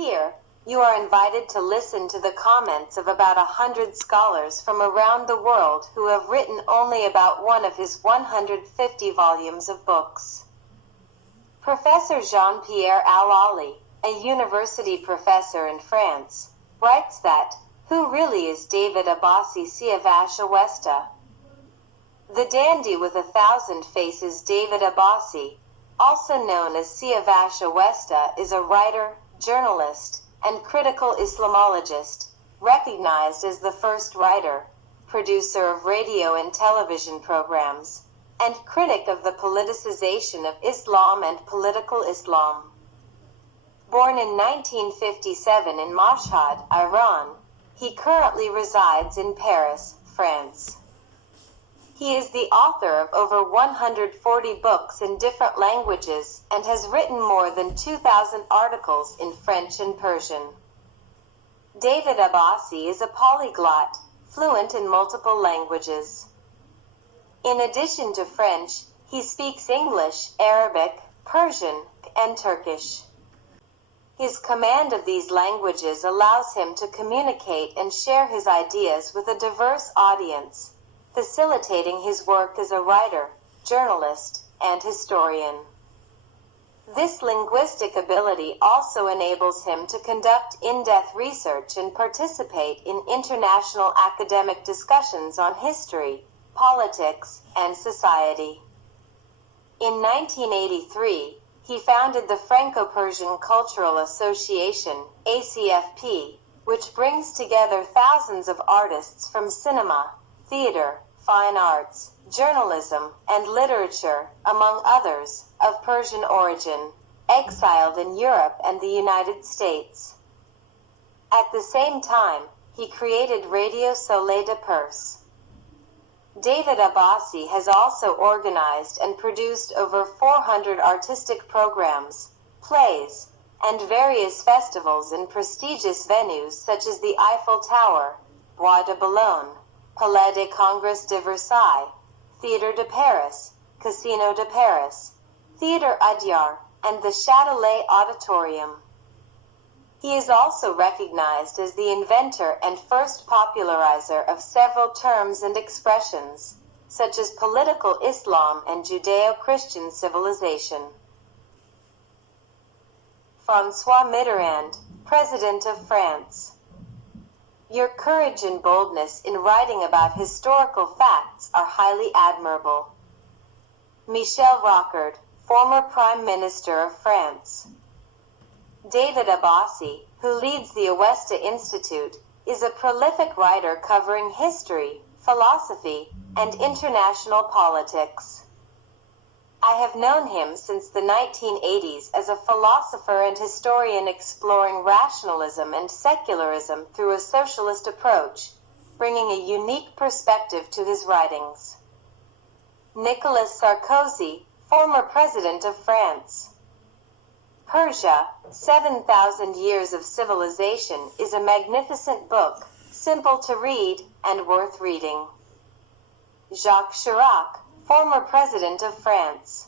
Here, you are invited to listen to the comments of about 100 scholars from around the world who have written only about one of his 150 volumes of books. Professor Jean-Pierre Al-Ali, a university professor in France, writes that, "Who really is David Abbasi Siavash Ovasta?" The dandy with 1,000 faces David Abbasi, also known as Siavash Ovasta, is a writer, journalist, and critical Islamologist, recognized as the first writer, producer of radio and television programs, and critic of the politicization of Islam and political Islam. Born in 1957 in Mashhad, Iran, he currently resides in Paris, France. He is the author of over 140 books in different languages and has written more than 2,000 articles in French and Persian. David Abbasi is a polyglot, fluent in multiple languages. In addition to French, he speaks English, Arabic, Persian, and Turkish. His command of these languages allows him to communicate and share his ideas with a diverse audience, facilitating his work as a writer, journalist, and historian. This linguistic ability also enables him to conduct in-depth research and participate in international academic discussions on history, politics, and society. In 1983, he founded the Franco-Persian Cultural Association, ACFP, which brings together thousands of artists from cinema, theater, fine arts, journalism, and literature, among others, of Persian origin, exiled in Europe and the United States. At the same time, he created Radio Soleil de Perse. David Abbasi has also organized and produced over 400 artistic programs, plays, and various festivals in prestigious venues such as the Eiffel Tower, Bois de Boulogne, Palais des Congrès de Versailles, Théâtre de Paris, Casino de Paris, Theatre Adyar, and the Châtelet Auditorium. He is also recognized as the inventor and first popularizer of several terms and expressions, such as political Islam and Judeo-Christian civilization. François Mitterrand, President of France. Your courage and boldness in writing about historical facts are highly admirable. Michel Rocard, former Prime Minister of France. David Abbasi, who leads the Ovesta Institute, is a prolific writer covering history, philosophy, and international politics. I have known him since the 1980s as a philosopher and historian exploring rationalism and secularism through a socialist approach, bringing a unique perspective to his writings. Nicolas Sarkozy, former President of France. Persia, 7,000 Years of Civilization is a magnificent book, simple to read, and worth reading. Jacques Chirac, former President of France.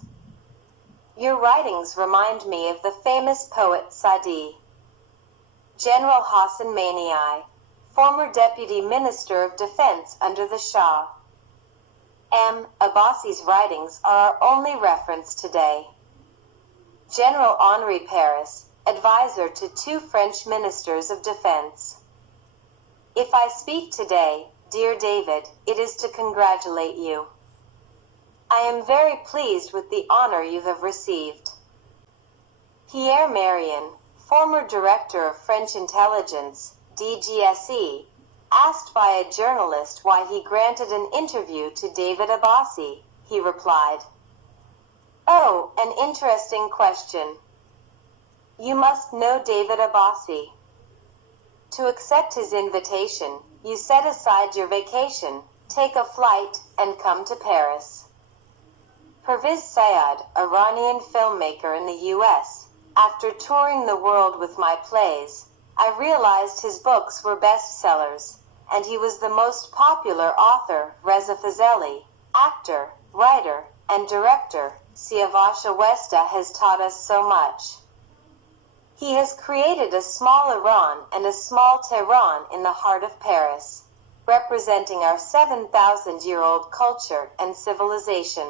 Your writings remind me of the famous poet Sadi. General Hassan Maniai, former Deputy Minister of Defense under the Shah. M. Abbasi's writings are our only reference today. General Henri Paris, advisor to 2 French ministers of defense. If I speak today, dear David, it is to congratulate you. I am very pleased with the honor you have received. Pierre Marion, former director of French intelligence, DGSE, asked by a journalist why he granted an interview to David Abbasi, he replied, "Oh, an interesting question. You must know David Abbasi. To accept his invitation, you set aside your vacation, take a flight, and come to Paris." Pervez Sayed, Iranian filmmaker in the U.S., after touring the world with my plays, I realized his books were bestsellers, and he was the most popular author. Reza Fazeli, actor, writer, and director, Siavash Ovasta has taught us so much. He has created a small Iran and a small Tehran in the heart of Paris, representing our 7,000-year-old culture and civilization.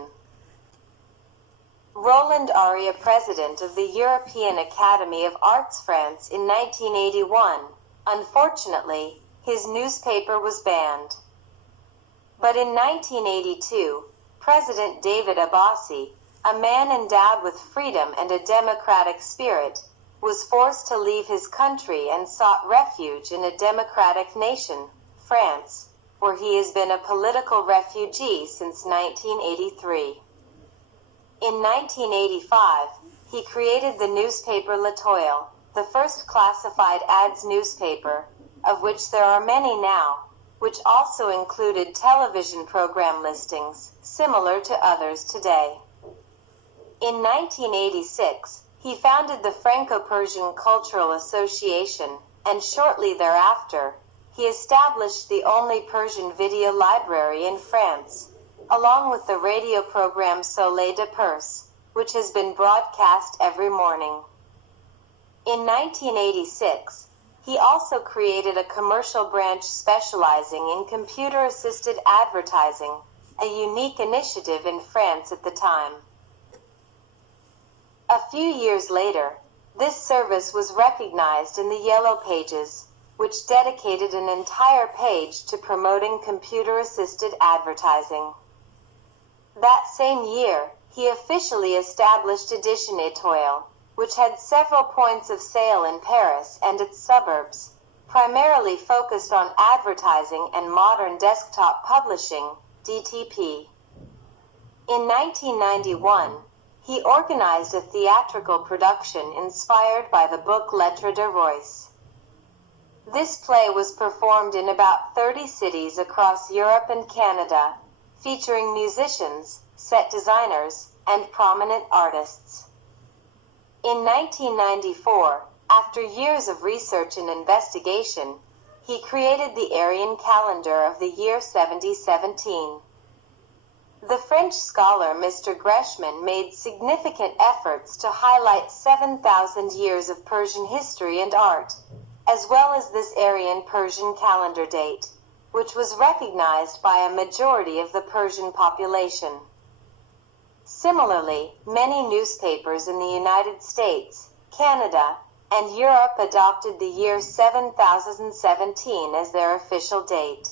Roland Arya, president of the European Academy of Arts France in 1981. Unfortunately, his newspaper was banned. But in 1982, President David Abbasi, a man endowed with freedom and a democratic spirit, was forced to leave his country and sought refuge in a democratic nation, France, where he has been a political refugee since 1983. In 1985, he created the newspaper L'Etoile, the first classified ads newspaper, of which there are many now, which also included television program listings, similar to others today. In 1986, he founded the Franco-Persian Cultural Association, and shortly thereafter, he established the only Persian video library in France, along with the radio program Soleil de Perse, which has been broadcast every morning. In 1986, he also created a commercial branch specializing in computer-assisted advertising, a unique initiative in France at the time. A few years later, this service was recognized in the Yellow Pages, which dedicated an entire page to promoting computer-assisted advertising. That same year, he officially established Edition Étoile, which had several points of sale in Paris and its suburbs, primarily focused on advertising and modern desktop publishing, DTP. In 1991, he organized a theatrical production inspired by the book Lettres de Royce. This play was performed in about 30 cities across Europe and Canada, featuring musicians, set designers, and prominent artists. In 1994, after years of research and investigation, he created the Aryan calendar of the year 7017. The French scholar Mr. Greshman made significant efforts to highlight 7,000 years of Persian history and art, as well as this Aryan Persian calendar date, which was recognized by a majority of the Persian population. Similarly, many newspapers in the United States, Canada, and Europe adopted the year 7017 as their official date.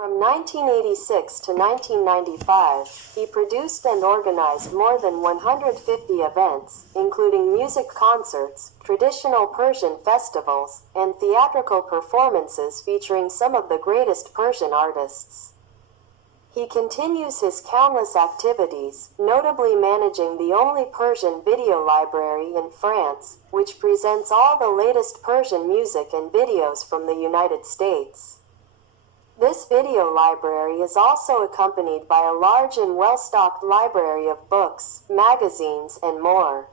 From 1986 to 1995, he produced and organized more than 150 events, including music concerts, traditional Persian festivals, and theatrical performances featuring some of the greatest Persian artists. He continues his countless activities, notably managing the only Persian video library in France, which presents all the latest Persian music and videos from the United States. This video library is also accompanied by a large and well-stocked library of books, magazines, and more.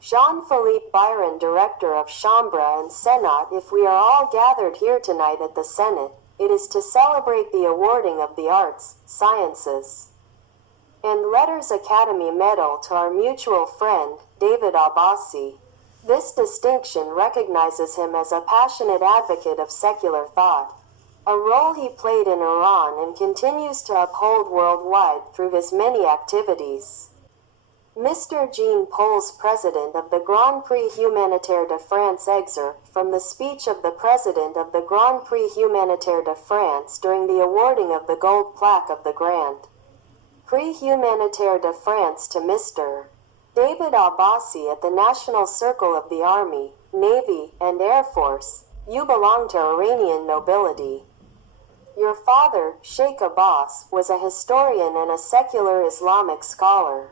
Jean-Philippe Byron, director of Chambre and Senat. If we are all gathered here tonight at the Senate, it is to celebrate the awarding of the Arts, Sciences, and Letters Academy Medal to our mutual friend, David Abbasi. This distinction recognizes him as a passionate advocate of secular thought, a role he played in Iran and continues to uphold worldwide through his many activities. Mr. Jean Paul's president of the Grand Prix Humanitaire de France. Excerpt from the speech of the president of the Grand Prix Humanitaire de France during the awarding of the gold plaque of the Grand Prix Humanitaire de France to Mr. David Abbasi at the National Circle of the Army, Navy, and Air Force. You belong to Iranian nobility. Your father, Sheikh Abbas, was a historian and a secular Islamic scholar.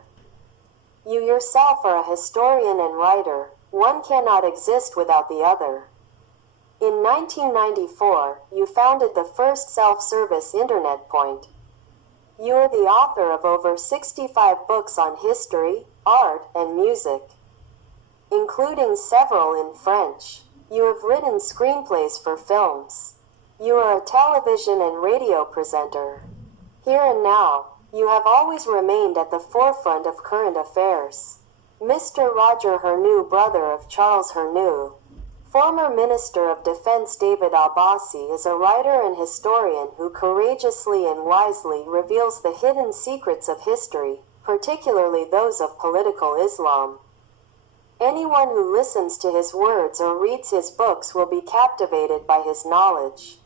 You yourself are a historian and writer. One cannot exist without the other. In 1994, you founded the first self-service internet point. You are the author of over 65 books on history, art, and music, including several in French. You have written screenplays for films. You are a television and radio presenter. Here and now, you have always remained at the forefront of current affairs. Mr. Roger Hernew, brother of Charles Hernew. Former Minister of Defense David Abbasi is a writer and historian who courageously and wisely reveals the hidden secrets of history, particularly those of political Islam. Anyone who listens to his words or reads his books will be captivated by his knowledge.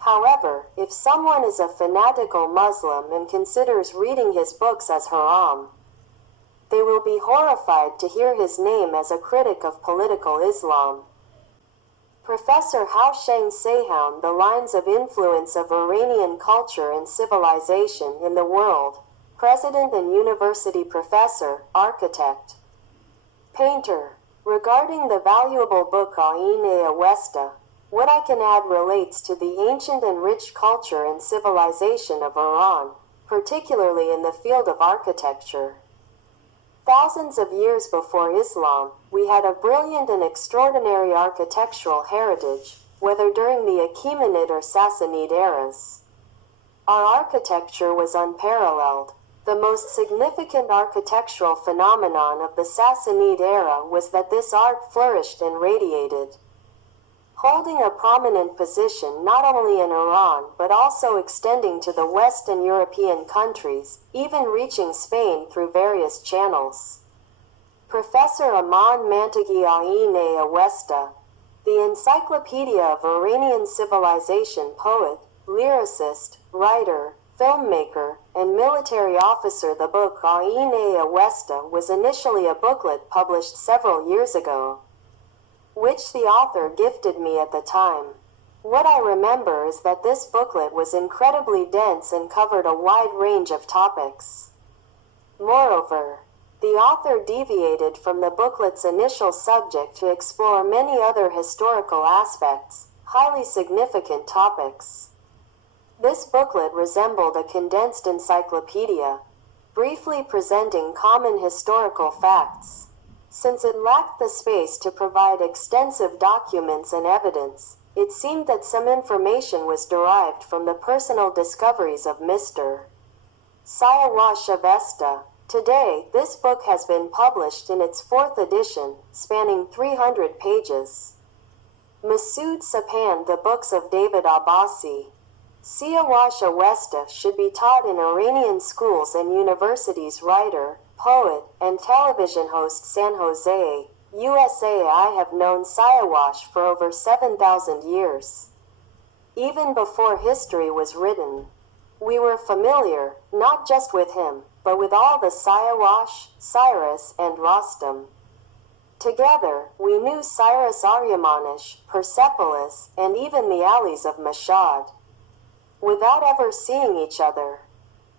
However, if someone is a fanatical Muslim and considers reading his books as haram, they will be horrified to hear his name as a critic of political Islam. Professor Houshang Sehoun, The Lines of Influence of Iranian Culture and Civilization in the World, President and University Professor, Architect, Painter. Regarding the valuable book Ain-e Awesta, what I can add relates to the ancient and rich culture and civilization of Iran, particularly in the field of architecture. Thousands of years before Islam, we had a brilliant and extraordinary architectural heritage, whether during the Achaemenid or Sassanid eras. Our architecture was unparalleled. The most significant architectural phenomenon of the Sassanid era was that this art flourished and radiated, holding a prominent position not only in Iran but also extending to the Western European countries, even reaching Spain through various channels. Professor Aman Mantaghi Ain-e Awesta, the Encyclopedia of Iranian Civilization poet, lyricist, writer, filmmaker, and military officer. The book Ain-e Awesta was initially a booklet published several years ago, which the author gifted me at the time. What I remember is that this booklet was incredibly dense and covered a wide range of topics. Moreover, the author deviated from the booklet's initial subject to explore many other historical aspects, highly significant topics. This booklet resembled a condensed encyclopedia, briefly presenting common historical facts. Since it lacked the space to provide extensive documents and evidence, it seemed that some information was derived from the personal discoveries of Mr. Siavash Ovasta. Today, this book has been published in its 4th edition, spanning 300 pages. Masood Sapan, The Books of David Abbasi. Siavash Ovasta should be taught in Iranian schools and universities. Writer, poet, and television host, San Jose, USA. I have known Siavash for over 7,000 years. Even before history was written, we were familiar, not just with him, but with all the Siavash, Cyrus, and Rostam. Together, we knew Cyrus Aryamanish, Persepolis, and even the alleys of Mashhad. Without ever seeing each other,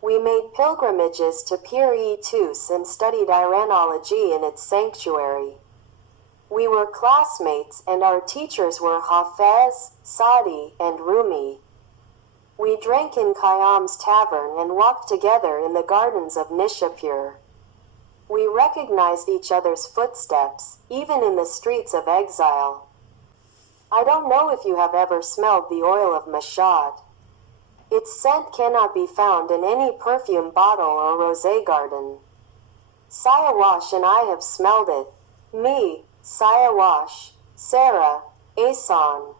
we made pilgrimages to Pir-e-Tus and studied Iranology in its sanctuary. We were classmates, and our teachers were Hafez, Sadi, and Rumi. We drank in Khayyam's tavern and walked together in the gardens of Nishapur. We recognized each other's footsteps, even in the streets of exile. I don't know if you have ever smelled the oil of Mashhad. Its scent cannot be found in any perfume bottle or rosé garden. Siavash and I have smelled it. Me, Siavash, Sarah, Asan,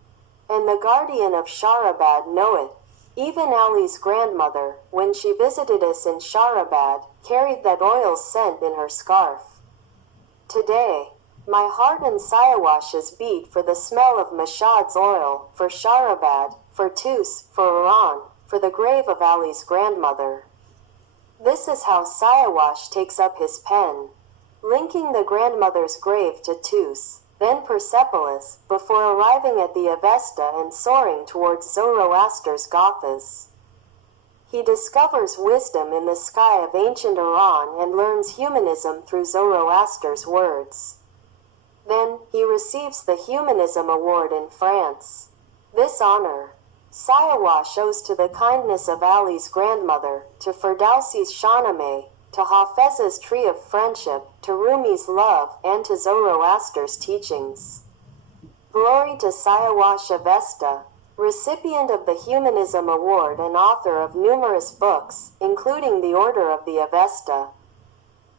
and the guardian of Shahrabad know it. Even Ali's grandmother, when she visited us in Shahrabad, carried that oil scent in her scarf. Today, my heart and Siavash's beat for the smell of Mashhad's oil, for Shahrabad, for Tus, for Iran, for the grave of Ali's grandmother. This is how Siavash takes up his pen, linking the grandmother's grave to Tus, then Persepolis, before arriving at the Avesta and soaring towards Zoroaster's Gathas. He discovers wisdom in the sky of ancient Iran and learns humanism through Zoroaster's words. Then, he receives the Humanism Award in France. This honor, Siavash owes to the kindness of Ali's grandmother, to Ferdowsi's Shahnameh, to Hafez's Tree of Friendship, to Rumi's love, and to Zoroaster's teachings. Glory to Siavash Ovasta, recipient of the Humanism Award and author of numerous books, including The Order of the Avesta.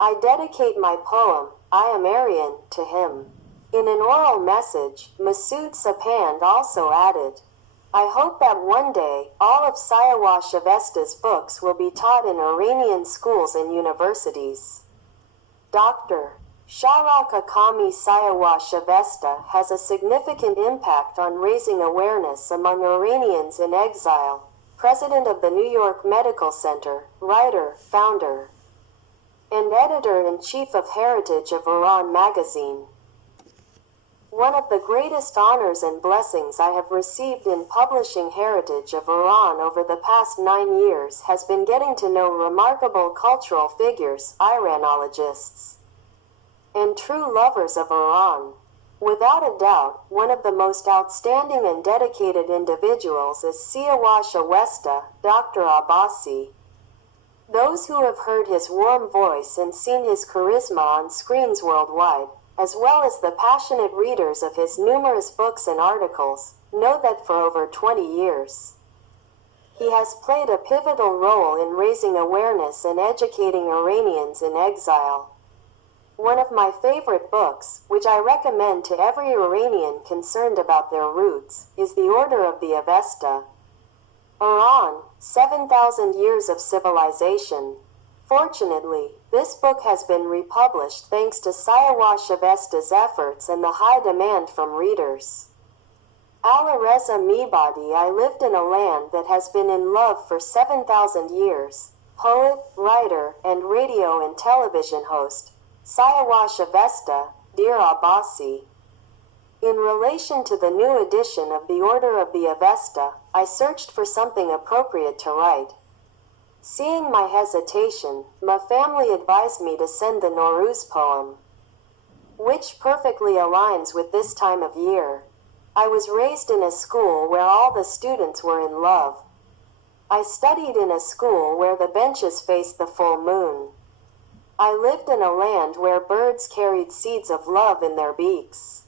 I dedicate my poem, I Am Aryan, to him. In an oral message, Masood Sapand also added, I hope that one day, all of Siavash Ovasta's books will be taught in Iranian schools and universities. Dr. Sharaka Kami Siavash Ovasta has a significant impact on raising awareness among Iranians in exile, president of the New York Medical Center, writer, founder, and editor-in-chief of Heritage of Iran magazine. One of the greatest honors and blessings I have received in publishing Heritage of Iran over the past 9 years has been getting to know remarkable cultural figures, Iranologists, and true lovers of Iran. Without a doubt, one of the most outstanding and dedicated individuals is Siavash Ovasta, Dr. Abbasi. Those who have heard his warm voice and seen his charisma on screens worldwide, as well as the passionate readers of his numerous books and articles, know that for over 20 years, he has played a pivotal role in raising awareness and educating Iranians in exile. One of my favorite books, which I recommend to every Iranian concerned about their roots, is The Order of the Avesta. Iran, 7,000 Years of Civilization. Fortunately, this book has been republished thanks to Siavash Ovasta's efforts and the high demand from readers. Alireza Mibadi. I lived in a land that has been in love for 7,000 years. Poet, writer, and radio and television host, Siavash Ovasta, Dear Abbasi. In relation to the new edition of The Order of the Avesta, I searched for something appropriate to write. Seeing my hesitation, my family advised me to send the Nowruz poem, which perfectly aligns with this time of year. I was raised in a school where all the students were in love. I studied in a school where the benches faced the full moon. I lived in a land where birds carried seeds of love in their beaks.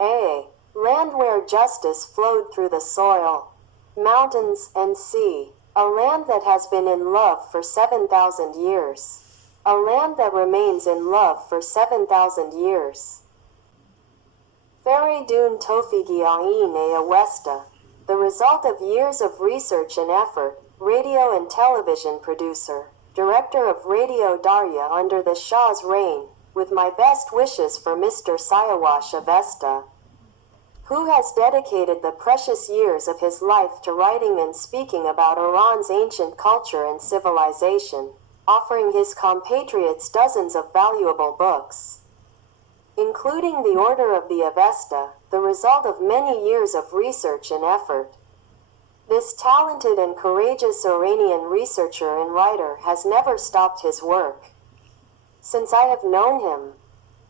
A land where justice flowed through the soil, mountains, and sea. A land that has been in love for 7,000 years. A land that remains in love for 7,000 years. Feridun Tofigi Aine Ovesta, the result of years of research and effort, radio and television producer, director of Radio Darya under the Shah's reign, with my best wishes for Mr. Siavash Ovasta, who has dedicated the precious years of his life to writing and speaking about Iran's ancient culture and civilization, offering his compatriots dozens of valuable books, including The Order of the Avesta, the result of many years of research and effort. This talented and courageous Iranian researcher and writer has never stopped his work. Since I have known him,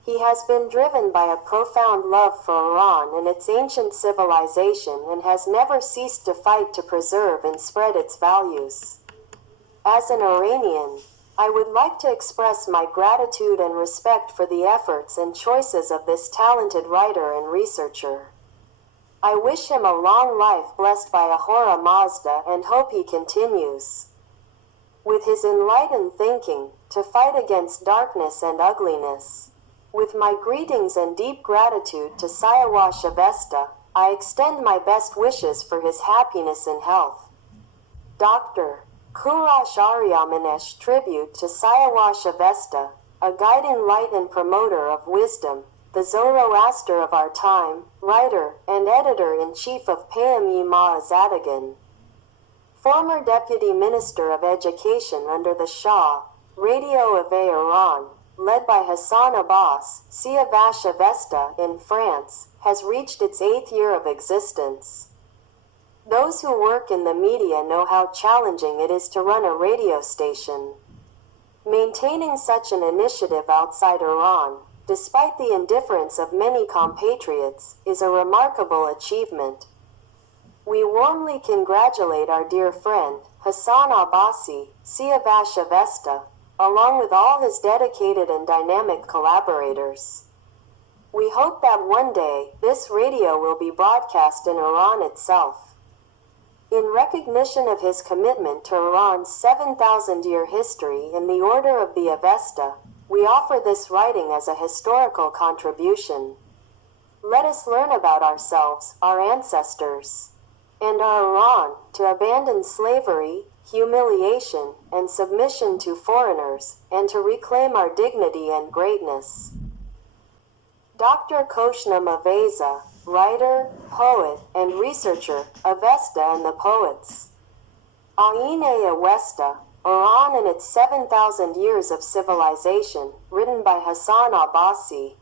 he has been driven by a profound love for Iran and its ancient civilization and has never ceased to fight to preserve and spread its values. As an Iranian, I would like to express my gratitude and respect for the efforts and choices of this talented writer and researcher. I wish him a long life blessed by Ahura Mazda and hope he continues, with his enlightened thinking, to fight against darkness and ugliness. With my greetings and deep gratitude to Siavash Ovasta, I extend my best wishes for his happiness and health. Dr. Kurash Aryamanesh tribute to Siavash Ovasta, a guiding light and promoter of wisdom, the Zoroaster of our time, writer and editor-in-chief of Payam-e Ma'azadagan, former Deputy Minister of Education under the Shah, Radio of Iran, led by Hassan Abbas, Siavash Ovasta in France, has reached its 8th year of existence. Those who work in the media know how challenging it is to run a radio station. Maintaining such an initiative outside Iran, despite the indifference of many compatriots, is a remarkable achievement. We warmly congratulate our dear friend, Hassan Abbasi, Siavash Ovasta, along with all his dedicated and dynamic collaborators. We hope that one day, this radio will be broadcast in Iran itself. In recognition of his commitment to Iran's 7,000-year history and the Order of the Avesta, we offer this writing as a historical contribution. Let us learn about ourselves, our ancestors, and our Iran, to abandon slavery, humiliation, and submission to foreigners, and to reclaim our dignity and greatness. Dr. Koshna Maveza, writer, poet, and researcher, Avesta and the Poets. Aine Awesta, Iran and its 7,000 Years of Civilization, written by Hassan Abbasi,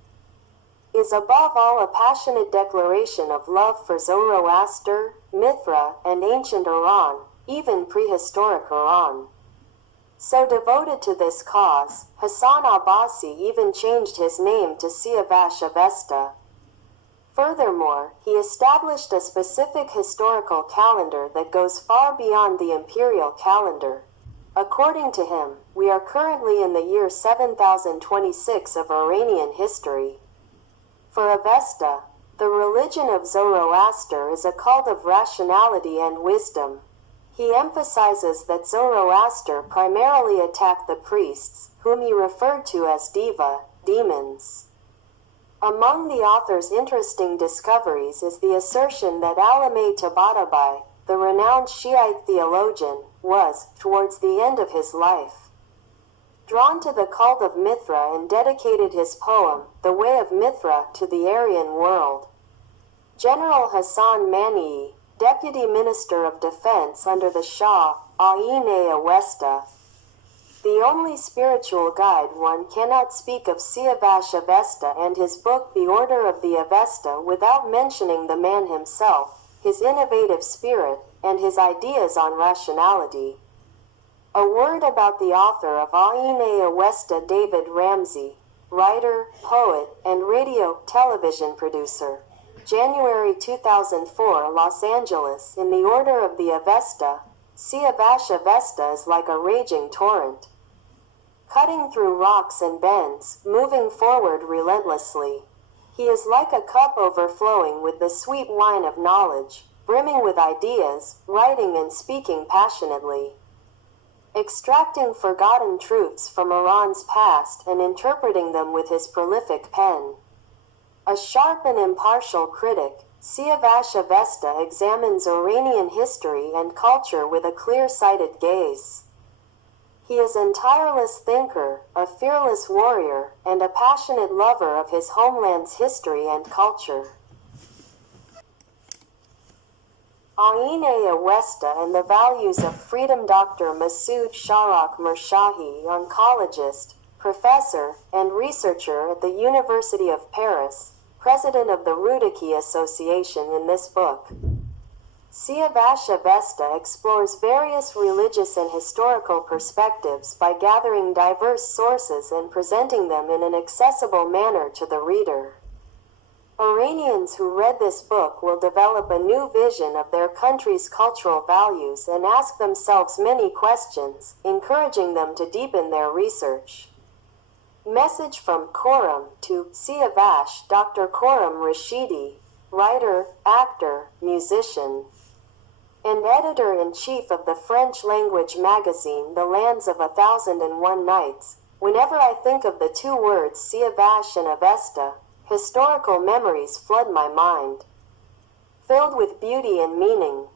is above all a passionate declaration of love for Zoroaster, Mithra, and ancient Iran, even prehistoric Iran. So devoted to this cause, Hassan Abbasi even changed his name to Siavash Ovasta. Furthermore, he established a specific historical calendar that goes far beyond the imperial calendar. According to him, we are currently in the year 7026 of Iranian history. For Avesta, the religion of Zoroaster is a cult of rationality and wisdom. He emphasizes that Zoroaster primarily attacked the priests, whom he referred to as deva, demons. Among the author's interesting discoveries is the assertion that Alameh Tabatabai, the renowned Shiite theologian, was, towards the end of his life, drawn to the cult of Mithra and dedicated his poem, The Way of Mithra, to the Aryan world. General Hassan Manii, Deputy Minister of Defense under the Shah, Aine Awesta, the only spiritual guide. One cannot speak of Siavash Ovasta and his book The Order of the Avesta without mentioning the man himself, his innovative spirit, and his ideas on rationality. A word about the author of Aine Awesta. David Ramsey, writer, poet, and radio-television producer. January 2004, Los Angeles. In the Order of the Avesta, Siavash Ovasta is like a raging torrent, cutting through rocks and bends, moving forward relentlessly. He is like a cup overflowing with the sweet wine of knowledge, brimming with ideas, writing and speaking passionately, extracting forgotten truths from Iran's past and interpreting them with his prolific pen. A sharp and impartial critic, Siavash Ovasta examines Iranian history and culture with a clear-sighted gaze. He is an tireless thinker, a fearless warrior, and a passionate lover of his homeland's history and culture. Aine Awesta and the Values of Freedom. Dr. Masoud Sharak Mershahi, oncologist, professor, and researcher at the University of Paris, president of the Rudaki Association. In this book, Siavash Ovasta explores various religious and historical perspectives by gathering diverse sources and presenting them in an accessible manner to the reader. Iranians who read this book will develop a new vision of their country's cultural values and ask themselves many questions, encouraging them to deepen their research. Message from Khorram to Siavash. Dr. Khorram Rashidi, writer, actor, musician, and editor-in-chief of the French-language magazine The Lands of 1001 Nights. Whenever I think of the two words Siavash and Ovesta, historical memories flood my mind, filled with beauty and meaning.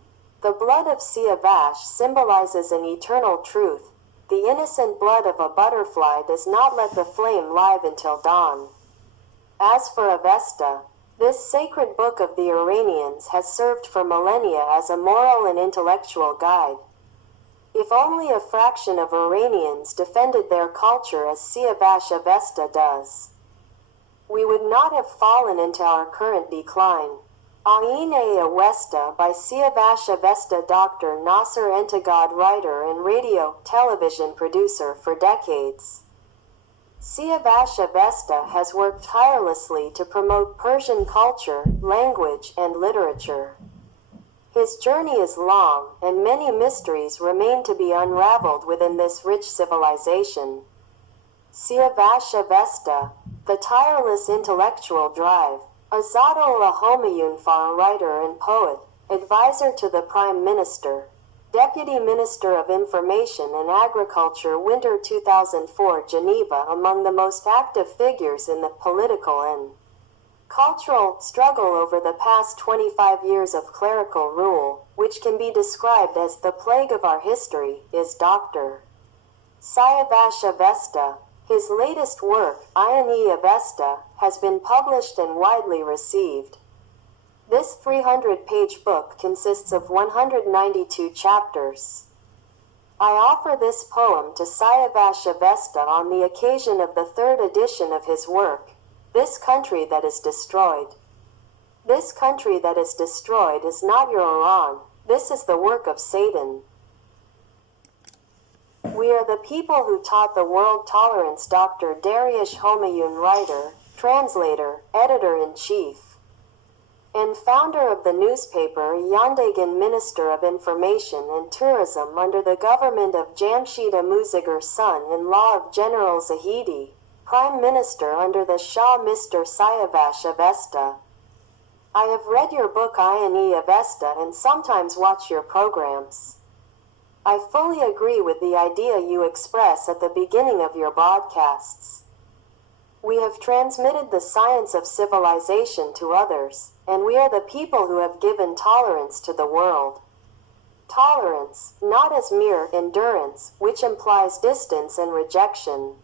The blood of Siavash symbolizes an eternal truth. The innocent blood of a butterfly does not let the flame live until dawn. As for Ovesta, this sacred book of the Iranians has served for millennia as a moral and intellectual guide. If only a fraction of Iranians defended their culture as Siavash Ovasta does, we would not have fallen into our current decline. Aine Awesta by Siavash Ovasta. Dr. Nasser Entagad, writer and radio-television producer for decades. Siavash Ovasta has worked tirelessly to promote Persian culture, language, and literature. His journey is long, and many mysteries remain to be unraveled within this rich civilization. Siavash Ovesta, the tireless intellectual drive. Azadullah Homayunfar, writer and poet, advisor to the Prime Minister. Deputy Minister of Information and Agriculture, Winter 2004, Geneva. Among the most active figures in the political and cultural struggle over the past 25 years of clerical rule, which can be described as the plague of our history, is Dr. Siavash Ovasta. His latest work, Avesta, has been published and widely received. This 300-page book consists of 192 chapters. I offer this poem to Siavash Ovasta on the occasion of the third edition of his work, This Country That Is Destroyed. This country that is destroyed is not your Iran, this is the work of Satan. We are the people who taught the world tolerance. Dr. Dariush Homayun, writer, translator, editor-in-chief, and founder of the newspaper Yandegan, Minister of Information and Tourism under the government of Jamshid Amuzigar, son-in-law of General Zahidi, Prime Minister under the Shah, Mr. Siavash Ovasta. I have read your book Avesta and sometimes watch your programs. I fully agree with the idea you express at the beginning of your broadcasts. We have transmitted the science of civilization to others, and we are the people who have given tolerance to the world. Tolerance, not as mere endurance, which implies distance and rejection,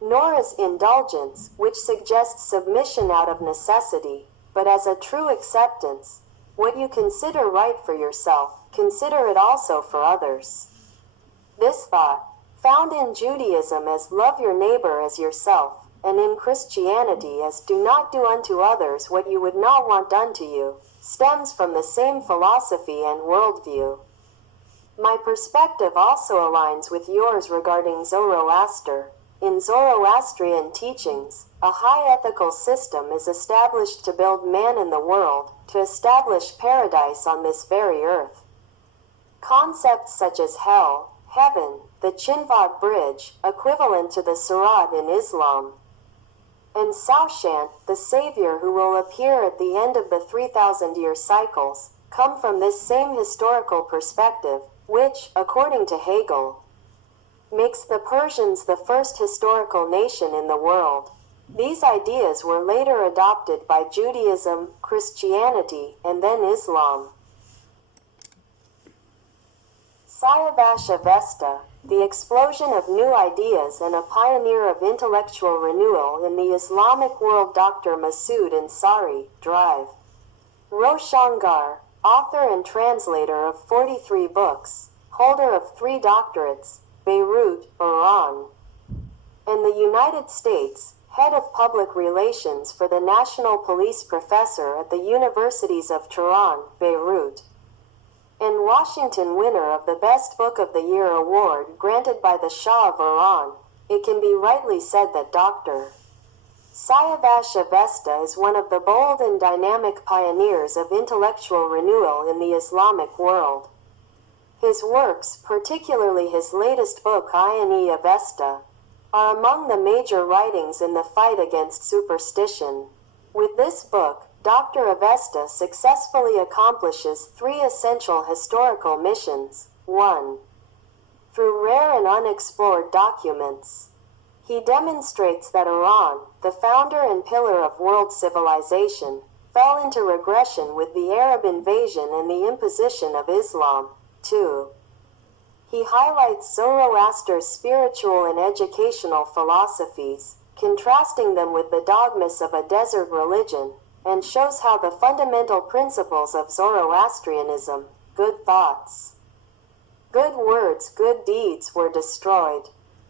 nor as indulgence, which suggests submission out of necessity, but as a true acceptance. What you consider right for yourself, consider it also for others. This thought, found in Judaism as love your neighbor as yourself, and in Christianity as do not do unto others what you would not want done to you, stems from the same philosophy and worldview. My perspective also aligns with yours regarding Zoroaster. In Zoroastrian teachings, a high ethical system is established to build man in the world, to establish paradise on this very earth. Concepts such as hell, heaven, the Chinvad Bridge, equivalent to the Surat in Islam, and Saushant, the Savior who will appear at the end of the 3,000-year cycles, come from this same historical perspective, which, according to Hegel, makes the Persians the first historical nation in the world. These ideas were later adopted by Judaism, Christianity, and then Islam. Siavash Ovasta, the explosion of new ideas and a pioneer of intellectual renewal in the Islamic world. Dr. Masoud Ansari, Drive. Roshangar, author and translator of 43 books, holder of 3 doctorates, Beirut, Iran, and the United States, head of public relations for the National Police, professor at the Universities of Tehran, Beirut, and Washington, winner of the Best Book of the Year award granted by the Shah of Iran. It can be rightly said that Dr. Siavash Ovasta is one of the bold and dynamic pioneers of intellectual renewal in the Islamic world. His works, particularly his latest book Avesta, are among the major writings in the fight against superstition. With this book, Dr. Ovasta successfully accomplishes 3 essential historical missions. 1. Through rare and unexplored documents, he demonstrates that Iran, the founder and pillar of world civilization, fell into regression with the Arab invasion and the imposition of Islam. 2. He highlights Zoroaster's spiritual and educational philosophies, contrasting them with the dogmas of a desert religion, and shows how the fundamental principles of Zoroastrianism, good thoughts, good words, good deeds, were destroyed.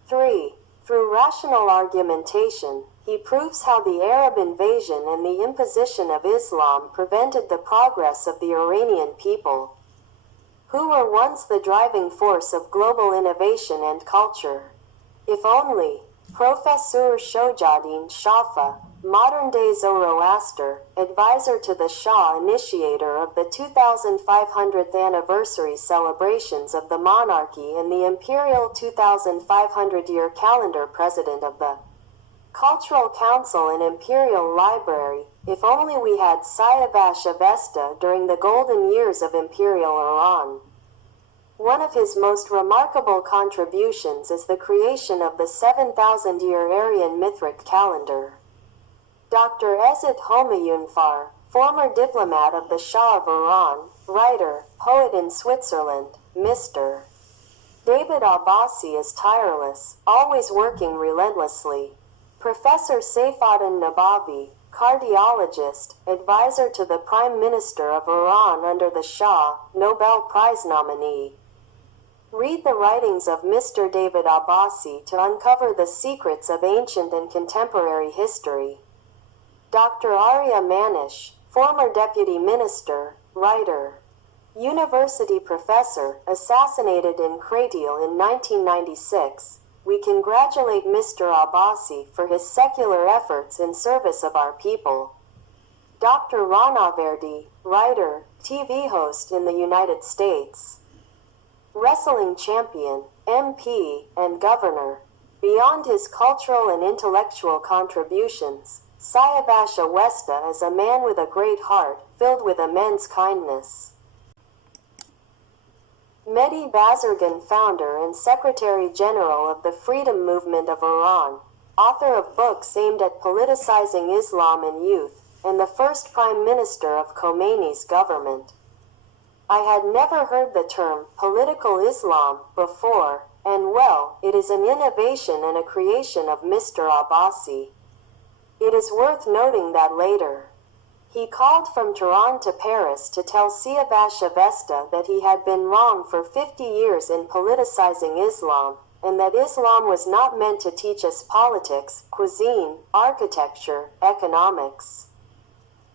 3. Through rational argumentation, he proves how the Arab invasion and the imposition of Islam prevented the progress of the Iranian people, who were once the driving force of global innovation and culture. If only, Professor Shojaddin Shafa, modern-day Zoroaster, advisor to the Shah, initiator of the 2500th anniversary celebrations of the monarchy and the imperial 2500-year calendar, president of the Cultural Council and Imperial Library. If only we had Siavash Ovasta during the golden years of Imperial Iran. One of his most remarkable contributions is the creation of the 7,000-year Aryan Mithric calendar. Dr. Ezet Homayunfar, former diplomat of the Shah of Iran, writer, poet in Switzerland, Mr. David Abbasi is tireless, always working relentlessly. Professor Saifuddin Nabavi, cardiologist, advisor to the Prime Minister of Iran under the Shah, Nobel Prize nominee. Read the writings of Mr. David Abbasi to uncover the secrets of ancient and contemporary history. Dr. Arya Manish, former deputy minister, writer, university professor, assassinated in Kratil in 1996, we congratulate Mr. Abbasi for his secular efforts in service of our people. Dr. Rana Verdi, writer, TV host in the United States, wrestling champion, MP, and governor. Beyond his cultural and intellectual contributions, Siavash Ovasta is a man with a great heart, filled with immense kindness. Mehdi Bazargan, founder and Secretary General of the Freedom Movement of Iran, author of books aimed at politicizing Islam in youth, and the first Prime Minister of Khomeini's government. I had never heard the term political Islam before, and well, it is an innovation and a creation of Mr. Abbasi. It is worth noting that later, he called from Tehran to Paris to tell Siavash Ovasta that he had been wrong for 50 years in politicizing Islam, and that Islam was not meant to teach us politics, cuisine, architecture, economics,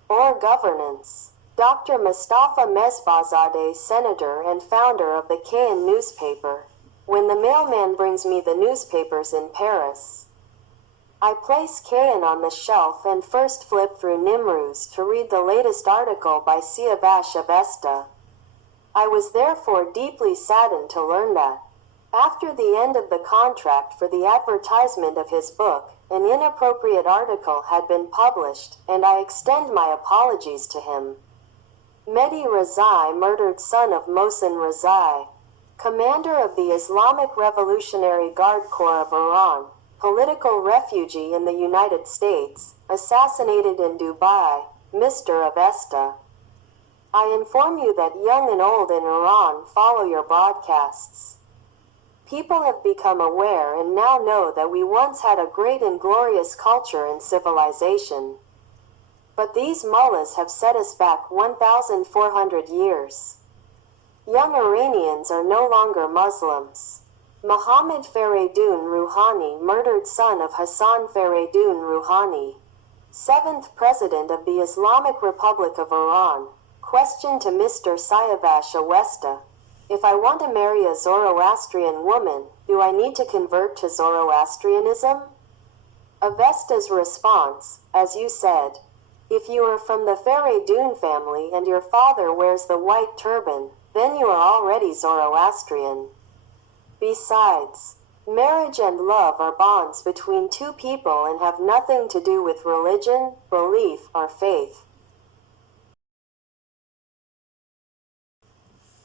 or governance. Dr. Mustafa Mesbahzadeh, senator and founder of the Kayan newspaper. When the mailman brings me the newspapers in Paris, I place Kayan on the shelf and first flip through Nimruz to read the latest article by Siavash Ovasta. I was therefore deeply saddened to learn that, after the end of the contract for the advertisement of his book, an inappropriate article had been published, and I extend my apologies to him. Mehdi Rezai, murdered son of Mohsen Rezai, commander of the Islamic Revolutionary Guard Corps of Iran, political refugee in the United States, assassinated in Dubai, Mr. Ovasta. I inform you that young and old in Iran follow your broadcasts. People have become aware and now know that we once had a great and glorious culture and civilization. But these mullahs have set us back 1,400 years. Young Iranians are no longer Muslims. Mohammad Faridun Rouhani, murdered son of Hassan Faridun Rouhani, 7th President of the Islamic Republic of Iran, questioned to Mr. Siavash Ovasta, if I want to marry a Zoroastrian woman, do I need to convert to Zoroastrianism? Ovasta's response, as you said, if you are from the Faridun family and your father wears the white turban, then you are already Zoroastrian. Besides, marriage and love are bonds between two people and have nothing to do with religion, belief, or faith.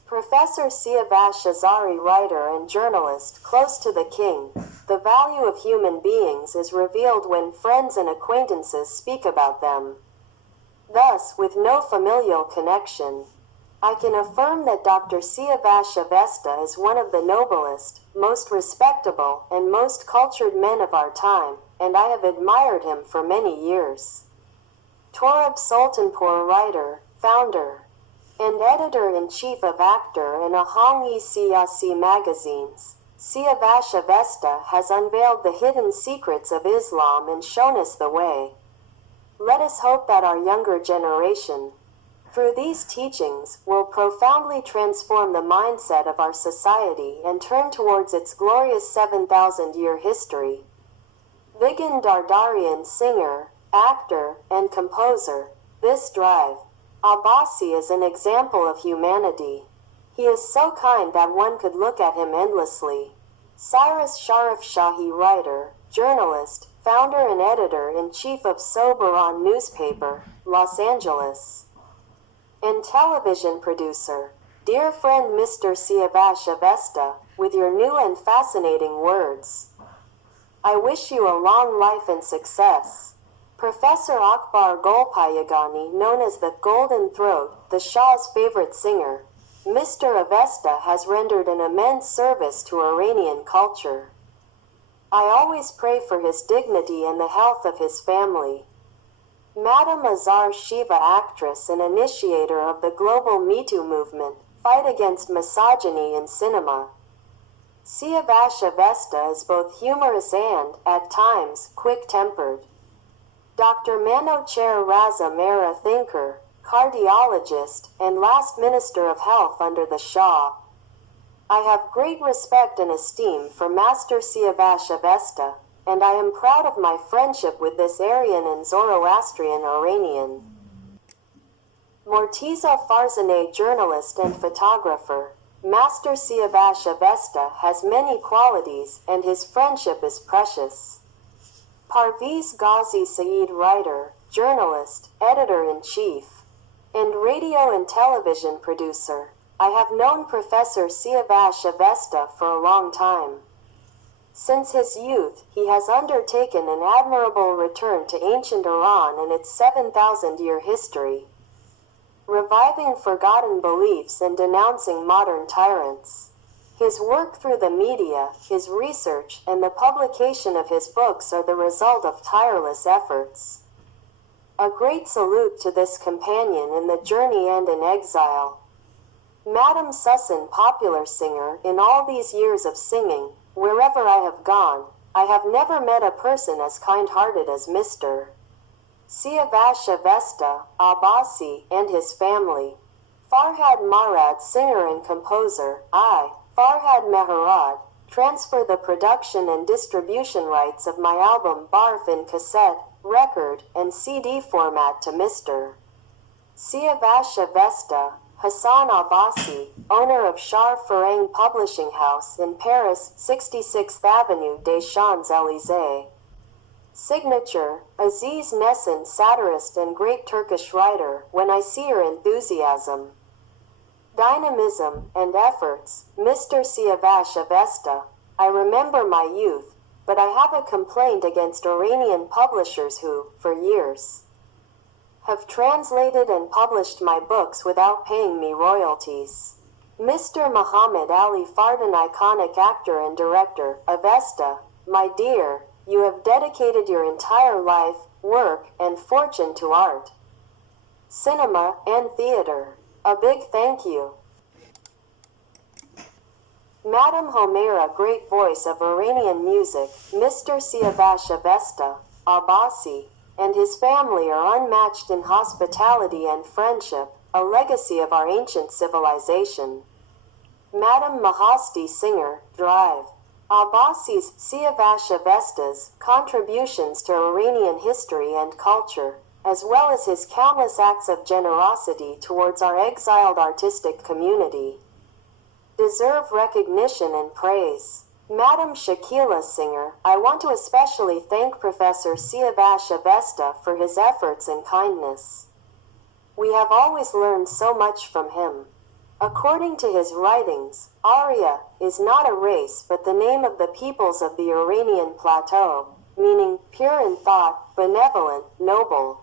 Professor Siavash Azari, writer and journalist close to the king, the value of human beings is revealed when friends and acquaintances speak about them. Thus, with no familial connection, I can affirm that Dr. Siavash Ovasta is one of the noblest, most respectable, and most cultured men of our time, and I have admired him for many years. Torab Sultanpour, writer, founder, and editor-in-chief of Actor and Ahang-e Siyasi magazines, Siavash Ovasta has unveiled the hidden secrets of Islam and shown us the way. Let us hope that our younger generation, through these teachings, will profoundly transform the mindset of our society and turn towards its glorious 7,000-year history. Vigan Dardarian, singer, actor, and composer, this drive. Abbasi is an example of humanity. He is so kind that one could look at him endlessly. Cyrus Sharif Shahi, writer, journalist, founder and editor-in-chief of Soberon newspaper, Los Angeles, and television producer. Dear friend Mr. Siavash Ovasta, with your new and fascinating words, I wish you a long life and success. Professor Akbar Golpayagani, known as the Golden Throat, the Shah's favorite singer, Mr. Ovasta has rendered an immense service to Iranian culture. I always pray for his dignity and the health of his family. Madam Azar Shiva, actress and initiator of the global Me Too movement, fight against misogyny in cinema. Siavash Ovasta is both humorous and, at times, quick-tempered. Dr. Manocher Raza Mehra, thinker, cardiologist, and last Minister of Health under the Shah. I have great respect and esteem for Master Siavash Ovasta, and I am proud of my friendship with this Aryan and Zoroastrian Iranian. Morteza Farzaneh, journalist and photographer. Master Siavash Ovasta has many qualities, and his friendship is precious. Parviz Ghazi Saeed, writer, journalist, editor-in-chief, and radio and television producer. I have known Professor Siavash Ovasta for a long time. Since his youth, he has undertaken an admirable return to ancient Iran and its 7,000-year history, reviving forgotten beliefs and denouncing modern tyrants. His work through the media, his research, and the publication of his books are the result of tireless efforts. A great salute to this companion in the journey and in exile. Madam Susan, popular singer, in all these years of singing, wherever I have gone, I have never met a person as kind-hearted as Mr. Siavash Ovasta, Abbasi, and his family. Farhad Marad, singer and composer. I, Farhad Mehrad, transfer the production and distribution rights of my album Barf in cassette, record, and CD format to Mr. Siavash Ovasta, Hassan Abbasi, owner of Shar Farang Publishing House in Paris, 66th Avenue des Champs-Élysées. Signature, Aziz Nesin, satirist and great Turkish writer. When I see your enthusiasm, dynamism, and efforts, Mr. Siavash Ovasta, I remember my youth, but I have a complaint against Iranian publishers who, for years, have translated and published my books without paying me royalties. Mr. Muhammad Ali Fardan, iconic actor and director, Ovasta, my dear, you have dedicated your entire life, work, and fortune to art, cinema, and theater. A big thank you. Madam Homaira, great voice of Iranian music, Mr. Siavash Ovasta, Abbasi, and his family are unmatched in hospitality and friendship, a legacy of our ancient civilization. Madam Mahasti, singer, drive. Abbasi's, Siavash Ovasta's, contributions to Iranian history and culture, as well as his countless acts of generosity towards our exiled artistic community, deserve recognition and praise. Madam Shakila, singer, I want to especially thank Professor Siavash Ovasta for his efforts and kindness. We have always learned so much from him. According to his writings, Arya is not a race but the name of the peoples of the Iranian plateau, meaning pure in thought, benevolent, noble,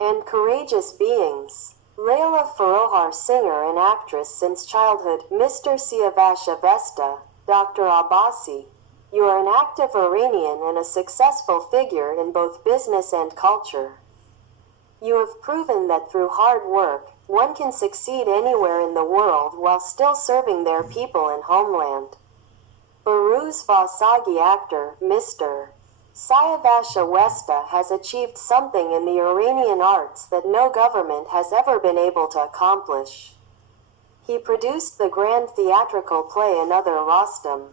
and courageous beings. Layla Farohar, singer and actress since childhood. Mr. Siavash Ovasta, Dr. Abbasi, you are an active Iranian and a successful figure in both business and culture. You have proven that through hard work, one can succeed anywhere in the world while still serving their people and homeland. Baruz Vasagi, actor, Mr. Siavash Ovasta has achieved something in the Iranian arts that no government has ever been able to accomplish. He produced the grand theatrical play Another Rostam,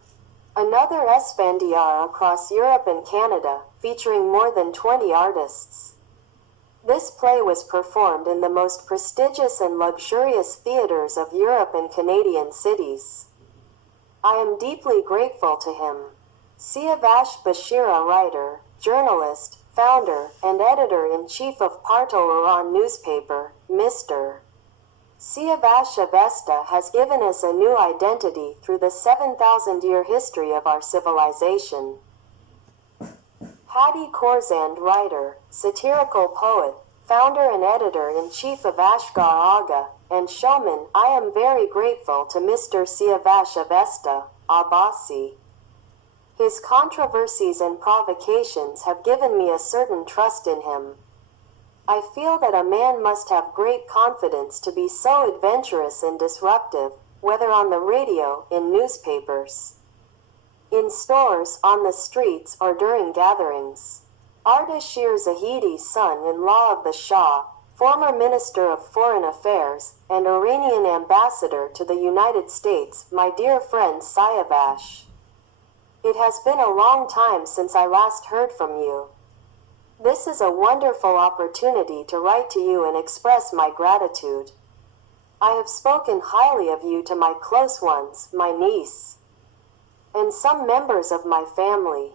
Another Esfandiar across Europe and Canada, featuring more than 20 artists. This play was performed in the most prestigious and luxurious theaters of Europe and Canadian cities. I am deeply grateful to him. Siavash Bashira, writer, journalist, founder, and editor-in-chief of Parto Iran newspaper, Mr. Siavash Ovasta has given us a new identity through the 7,000-year history of our civilization. Hadi Khorsand, writer, satirical poet, founder and editor-in-chief of Ashgar Aga, and showman, I am very grateful to Mr. Siavash Ovasta, Abbasi. His controversies and provocations have given me a certain trust in him. I feel that a man must have great confidence to be so adventurous and disruptive, whether on the radio, in newspapers, in stores, on the streets, or during gatherings. Ardashir Zahidi, son-in-law of the Shah, former Minister of Foreign Affairs, and Iranian ambassador to the United States, my dear friend Siavash. It has been a long time since I last heard from you. This is a wonderful opportunity to write to you and express my gratitude. I have spoken highly of you to my close ones, my niece, and some members of my family.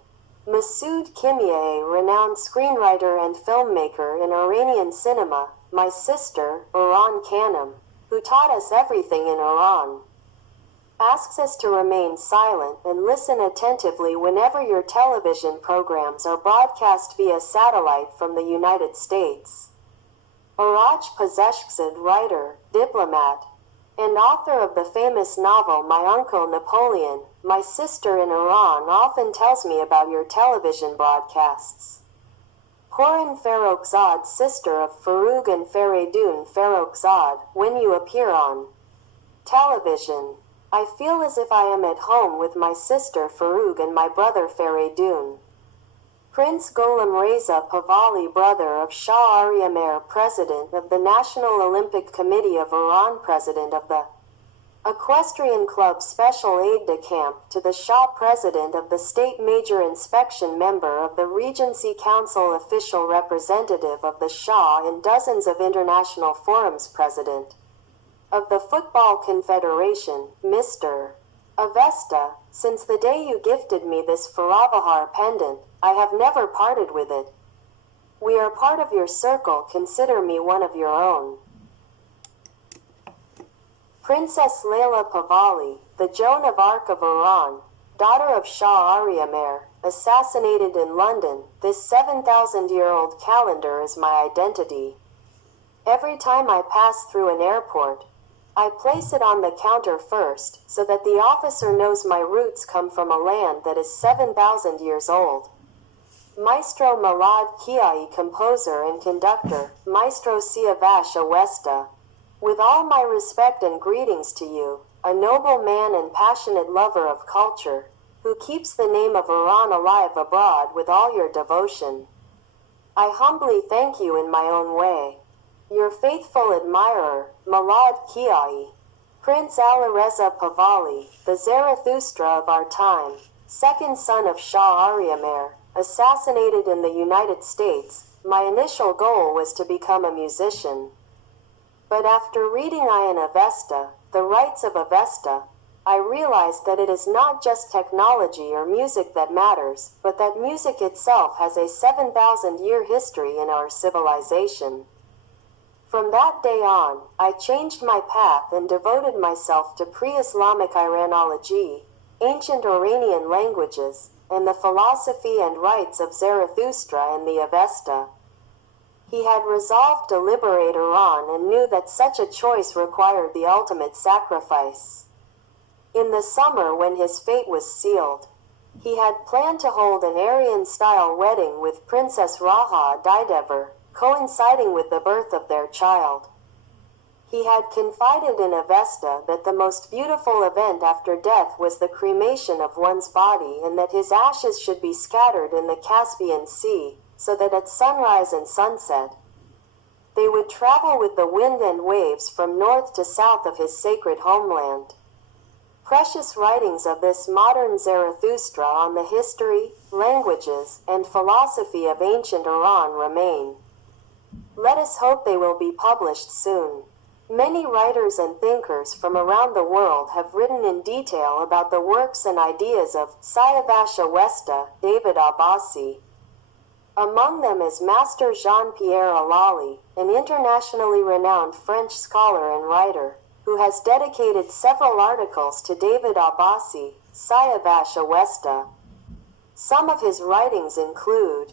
Masoud Kimieh, renowned screenwriter and filmmaker in Iranian cinema, my sister, Iran Khanum, who taught us everything in Iran, asks us to remain silent and listen attentively whenever your television programs are broadcast via satellite from the United States. Araj Pazeshkzad, writer, diplomat, and author of the famous novel My Uncle Napoleon, my sister in Iran often tells me about your television broadcasts. Horan Farrokhzad, sister of Farouk and Faridun Farrokhzad, when you appear on television, I feel as if I am at home with my sister Farouk and my brother Faridun. Prince Gholam Reza Pahlavi, brother of Shah Aryan, President of the National Olympic Committee of Iran, President of the Equestrian Club, Special Aide-de-Camp to the Shah, President of the State Major Inspection, member of the Regency Council, official representative of the Shah in dozens of international forums, President of the Football Confederation, Mr. Ovasta. Since the day you gifted me this Faravahar pendant, I have never parted with it. We are part of your circle, consider me one of your own. Princess Leila Pahlavi, the Joan of Arc of Iran, daughter of Shah Aryan, assassinated in London. This 7,000-year-old calendar is my identity. Every time I pass through an airport, I place it on the counter first, so that the officer knows my roots come from a land that is 7,000 years old. Maestro Malad Kiai, composer and conductor, Maestro Siavash Ovasta, with all my respect and greetings to you, a noble man and passionate lover of culture, who keeps the name of Iran alive abroad with all your devotion. I humbly thank you in my own way. Your faithful admirer, Malad Kiai. Prince Alireza Pahlavi, the Zarathustra of our time, second son of Shah Aryan, assassinated in the United States. My initial goal was to become a musician. But after reading Ian Ovesta, The Rights of Ovesta, I realized that it is not just technology or music that matters, but that music itself has a 7,000-year history in our civilization. From that day on, I changed my path and devoted myself to pre-Islamic Iranology, ancient Iranian languages, and the philosophy and rights of Zarathustra and the Avesta. He had resolved to liberate Iran and knew that such a choice required the ultimate sacrifice. In the summer, when his fate was sealed, he had planned to hold an Aryan-style wedding with Princess Raha Didever, coinciding with the birth of their child. He had confided in Ovesta that the most beautiful event after death was the cremation of one's body, and that his ashes should be scattered in the Caspian Sea, so that at sunrise and sunset, they would travel with the wind and waves from north to south of his sacred homeland. Precious writings of this modern Zarathustra on the history, languages, and philosophy of ancient Iran remain. Let us hope they will be published soon. Many writers and thinkers from around the world have written in detail about the works and ideas of Siavash Ovasta, David Abbasi. Among them is Master Jean-Pierre Alali, an internationally renowned French scholar and writer, who has dedicated several articles to David Abbasi, Siavash Ovasta. Some of his writings include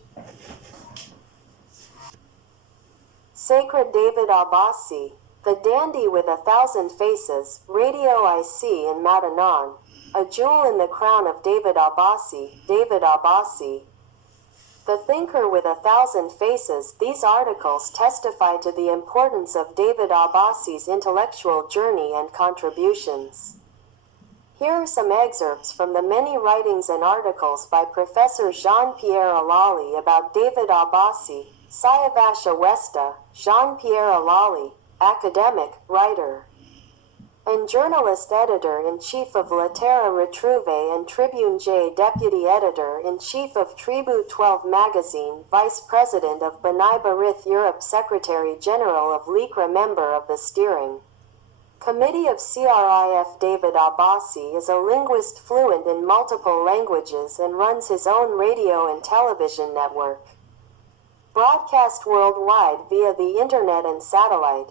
Sacred David Abbasi, The Dandy with 1,000 Faces, Radio IC in Madanan, A Jewel in the Crown of David Abbasi, David Abbasi, The Thinker with 1,000 Faces. These articles testify to the importance of David Abbasi's intellectual journey and contributions. Here are some excerpts from the many writings and articles by Professor Jean-Pierre Alali about David Abbasi, Siavash Ovasta, Jean-Pierre Alali, academic, writer, and journalist editor-in-chief of La Terra Retrouve and Tribune J, deputy editor-in-chief of Tribu 12 magazine, vice president of B'nai B'rith Europe, secretary general of LICRA, member of the steering committee of CRIF. David Abbasi is a linguist fluent in multiple languages and runs his own radio and television network, broadcast worldwide via the internet and satellite.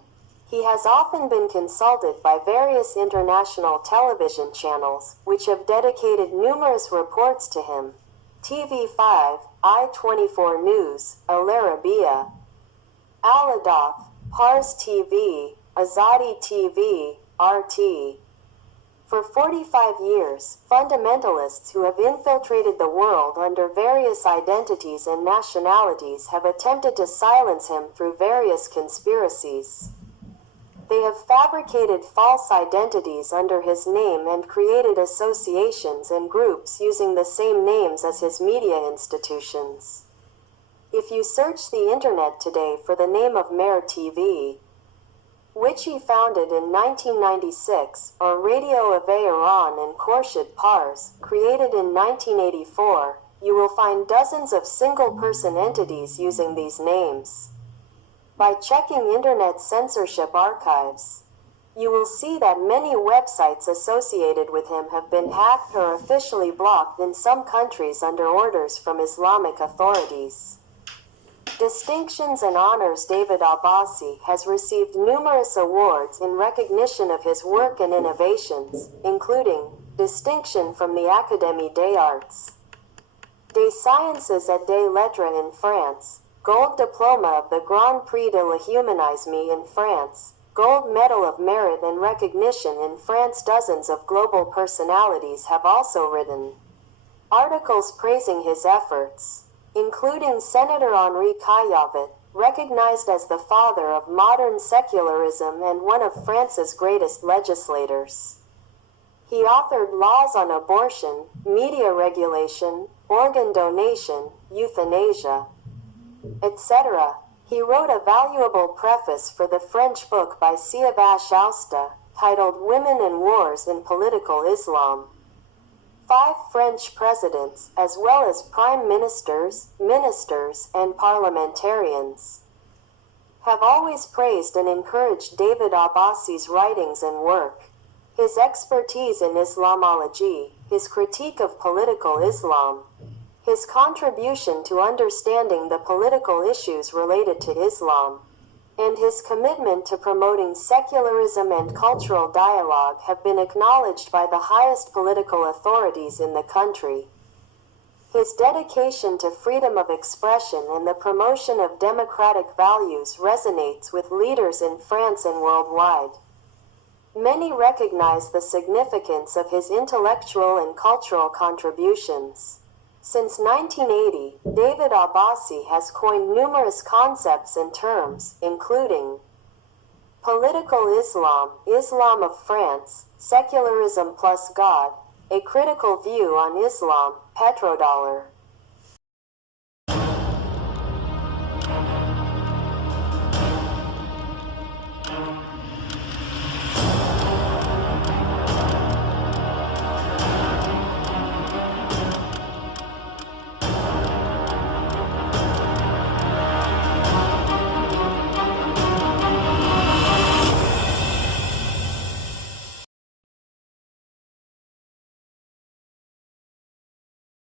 He has often been consulted by various international television channels, which have dedicated numerous reports to him. TV5, I-24 News, Al Arabiya, Al Adaf, Pars TV, Azadi TV, RT. For 45 years, fundamentalists who have infiltrated the world under various identities and nationalities have attempted to silence him through various conspiracies. They have fabricated false identities under his name and created associations and groups using the same names as his media institutions. If you search the internet today for the name of Mer TV, which he founded in 1996, or Radio of Iran and Khorshid Pars, created in 1984, you will find dozens of single-person entities using these names. By checking Internet censorship archives, you will see that many websites associated with him have been hacked or officially blocked in some countries under orders from Islamic authorities. Distinctions and honors. David Abbasi has received numerous awards in recognition of his work and innovations, including distinction from the Académie des Arts, des Sciences et des Lettres in France, Gold Diploma of the Grand Prix de la Humanisme in France, Gold Medal of Merit and Recognition in France. Dozens of global personalities have also written articles praising his efforts, including Senator Henri Caillavit, recognized as the father of modern secularism and one of France's greatest legislators. He authored laws on abortion, media regulation, organ donation, euthanasia, etc. He wrote a valuable preface for the French book by Siavash Ovasta, titled Women and Wars in Political Islam. 5 French presidents, as well as prime ministers, ministers, and parliamentarians, have always praised and encouraged David Abbasi's writings and work. His expertise in Islamology, his critique of political Islam, his contribution to understanding the political issues related to Islam, and his commitment to promoting secularism and cultural dialogue have been acknowledged by the highest political authorities in the country. His dedication to freedom of expression and the promotion of democratic values resonates with leaders in France and worldwide. Many recognize the significance of his intellectual and cultural contributions. Since 1980, David Abbasi has coined numerous concepts and terms, including political Islam, Islam of France, secularism plus God, a critical view on Islam, petrodollar,